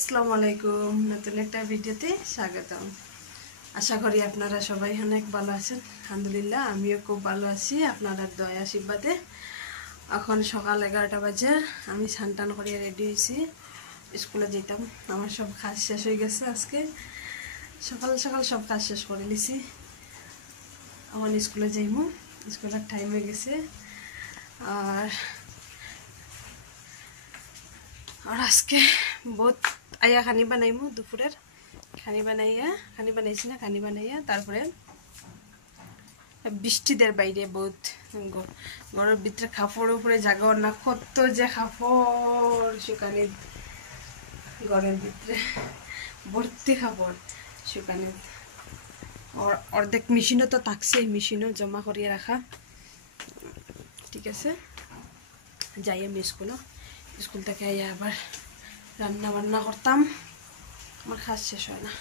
আসসালামু আলাইকুম, নতুন একটা ভিডিওতে স্বাগতম। আশা করি আপনারা সবাই অনেক ভালো আছেন। আলহামদুলিল্লাহ আমিও খুব ভালো আছি আপনাদের দয়া আশীর্বাদে। এখন সকাল 11টা বাজে। আমি স্নান করে রেডি হয়েছি, স্কুলে যেতাম। আমার সব কাজ শেষ হয়ে গেছে। আজকে সকাল সকাল সব কাজ শেষ করে নিছি। এখন স্কুলে যাইমু, স্কুলের টাইম হয়ে গেছে। আর আজকে বহুত আয়া খানি বানাইমু, দুপুরের খানি বানাইয়া তারপরে বৃষ্টিদের বাইরে বহুত ঘরের ভিতরে কাপড় উপরে জাগাও না, কত যে কাপড় শুকানি, ঘরের ভিতরে ভর্তি কাপড় শুকানি। অর্ধেক মেশিনও তো থাকছে, মেশিনও জমা করিয়ে রাখা। ঠিক আছে, যাই আমি স্কুল থেকে আইয়া আবার রান্না বান্না করতাম। আমার কাজ শেষ হয় না।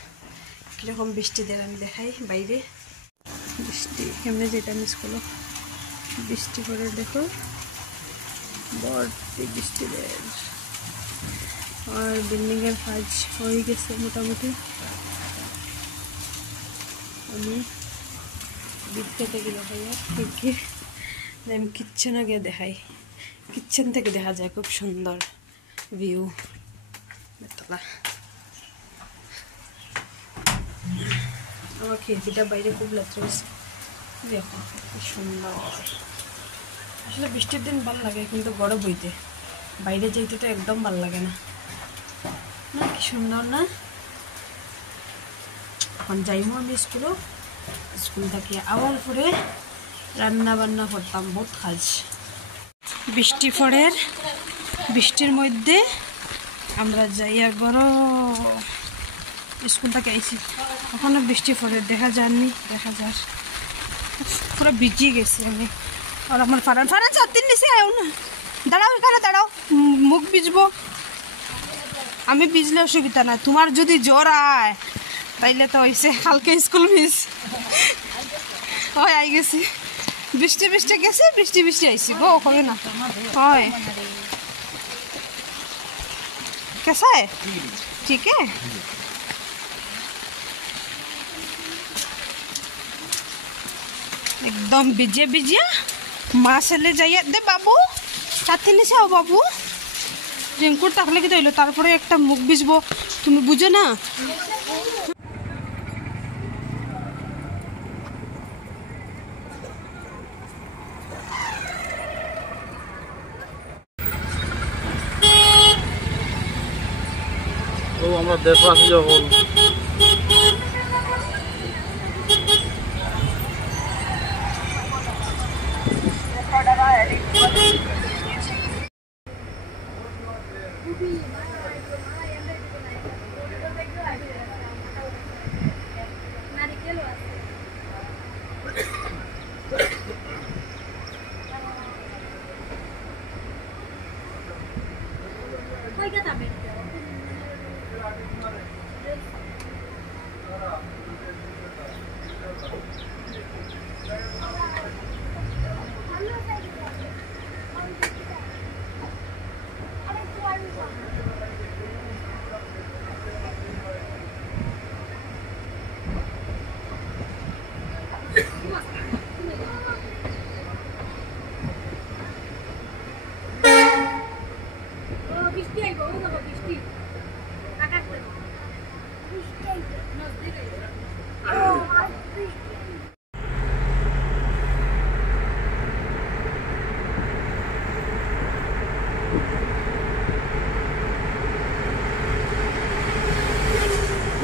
কীরকম বৃষ্টিদের আমি দেখাই বাইরে। বৃষ্টি কেমনে যেতাম স্কুলে, বৃষ্টি করে দেখো, ভর্তি বৃষ্টিদের। আর বিল্ডিংয়ের কাজ হয়ে গেছে মোটামুটি। আমি দিকটা থেকে দেখাই, আমি কিচেনে গিয়ে দেখাই। কিচেন থেকে দেখা যায় খুব সুন্দর ভিউ। বেতলা আমার খিড়কিটা বাইরে খুব লেট্রা হয়েছে, দেখো কি সুন্দর। আসলে বৃষ্টির দিন ভালো লাগে, কিন্তু গরম বইতে বাইরে যেতে তো একদম ভালো লাগে না। না কি সুন্দর না। এখন যাইমো আমি স্কুল থেকে আওয়ার পরে রান্না বান্না করতাম, বহুত কাজ। বৃষ্টি পড়ের, বৃষ্টির মধ্যে আমরা যাইয়া স্কুল থেকে আইছি। ওখানে বৃষ্টি পড়ে দেখা যায়নি, দেখা যায় পুরো ভিজিয়ে গেছি আমি। আর আমার ফারান 4 দিন নিচে আয়ো না, দাঁড়াও এখানে দাঁড়াও, মুখ ভিজবো। আমি ভিজলে অসুবিধা না, তোমার যদি জ্বর আয় তাইলে তো হয়েছে কালকে স্কুল মিস হয়। আই গেছি, বৃষ্টি গেছে, বৃষ্টি আইসি গো, করে না হয়। कैसा है? ठीक है। एकदम ভিজে মা ছেলে যাইয়া দে বাবু, সাথে নিছে আও বাবু। রেনকোট থাকলে কি হইলো, তারপরে একটা মুখ ভিজবো, তুমি বুঝো না। আমরা দেশবাসী যখন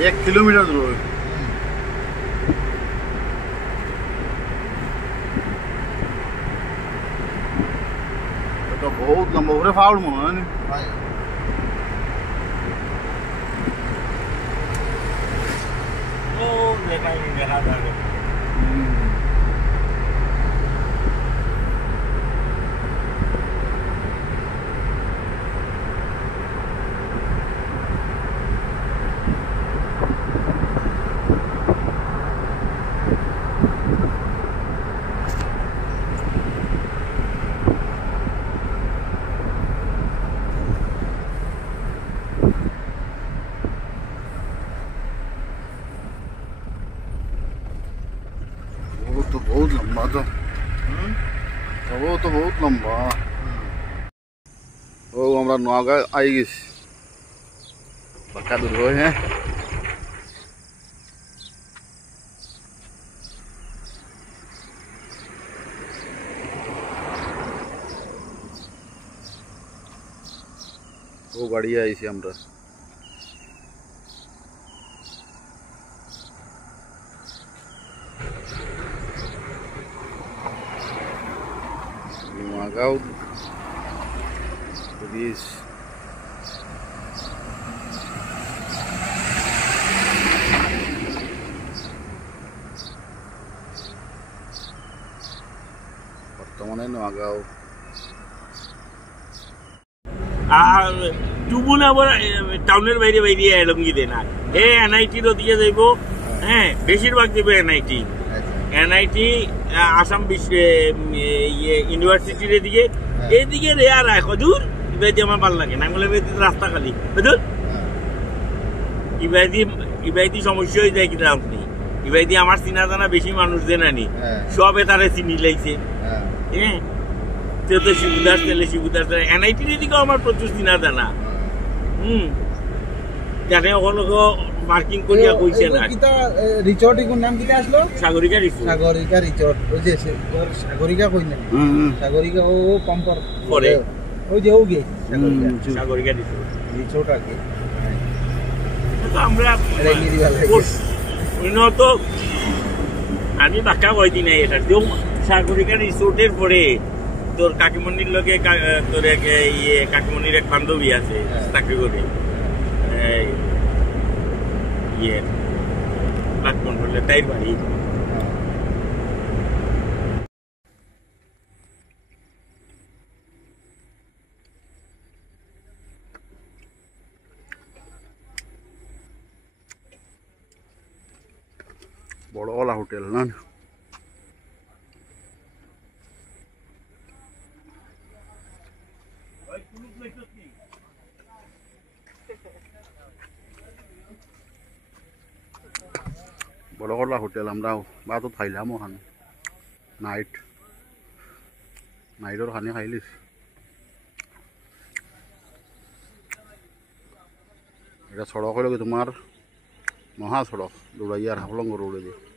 एक किलोमीटर दूर तो बहुत लंबा पूरे फावड़ मन है देखा ही नहीं, देखा था। লম্বা ও আমরা নোয়াগাঁ আই গেছি বাঁকা দূর হয় হ্যাঁ ও বাড়িয়ে আইছি আমরা নোয়াগাঁও ব্রিজ বর্তমানে নোয়াগাঁও আর টুবুন আবার টাউনের বাইরে বাইরে এলঙ্গি দেয় না এ এনআইটিরও দিয়ে যাইব হ্যাঁ বেশিরভাগ দেবে এনআইটি এনআইটি আসাম বিশ্ব ইউনিভার্সিটির দিকে এইদিকে রেয়ার রায় হজুর ইবাইদি আমার ভালো লাগে না বলে রাস্তা খালি হজুর ইবাইদি সমস্যা হয়ে যায় কিনা আপনি ইবাইদি আমার চিনা জানা বেশি মানুষ জানানি সবে তারে চিনি লাইছে হ্যাঁ তো শিবুদাস তেলে শিবুদাস এনআইটির দিকেও আমার প্রচুর চিনা জানা জানে ওখানে মার্কিং করিয়া কইছে না রিসর্ট এর নাম কি আসলো সাগরিকা রিসর্ট ওই যে সাগরিকা কই না সাগরিকা ও কম্পার পরে ওই যে ওগে সাগরিকা রিসর্ট আগে তো আমরা উন্নত আমি বাঁকা কয়দি নাই এটা সাগরিকা রিসোর্টের পরে তোর কাকিমন্দির লোকে তোর ইয়ে কাকিমন্দির এক বান্ধবী আছে চাকরি করে ইয়ে বাদ কন্ট্রোলে তাই বাড়ি বড়ওয়ালা হোটেল না বড়ওয়ালা হোটেল আমরা বা তো খাইলাম ওখানে নাইটর খানি খাইলিস এটা সড়ক হলো কি তোমার মহা সড়ক দৌড়াইয়ার হাফলঙ্গ রোডে দিয়ে